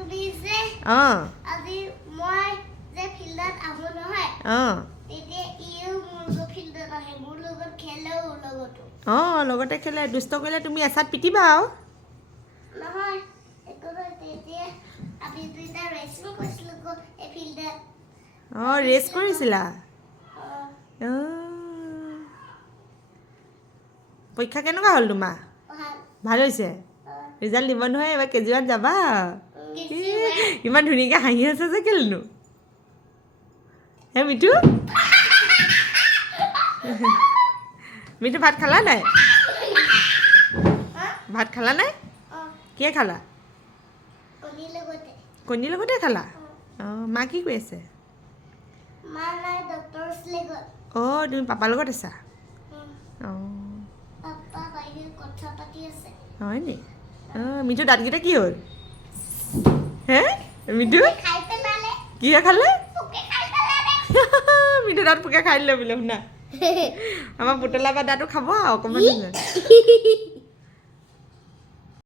তুমি যে আজি মই যে ফিল্ডত আহো নহয় তেতিয়া ইও মোৰ ফিল্ডত আহে মোৰ লগত খেলে লগতো লগতে খেলে দুষ্ট কৰিলে তুমি এচাত পিটিবা আৰু নহয় একো তেতিয়া আমি দুইটা ৰেচিং কৰিছিলো এই ফিল্ডত ৰেচ কৰিছিলা পৰীক্ষা কেনেকুৱা হ'ল তোমাৰ ভাল হৈছে ৰিজাল্ট দিব নহয় এবাৰ কেজিৱাত যাবা ইমান ধুনীয়াকৈ হাঁহি আছে যে কেলেনো হে মিঠু মিঠু ভাত খালা নাই ভাত খালা নাই কিহে খালা কণীৰ লগতে খালা মা কি কৰি আছে তুমি পাপাৰ লগত আছা হয় নি মিঠু দাঁতকেইটা কি হ'ল হে মিঠু কিহে খালে মিঠু দাঁত পোকে খাই দিলে বোলে শুনা আমাৰ পুতলা বা দাঁতো খাব আৰু অকণমান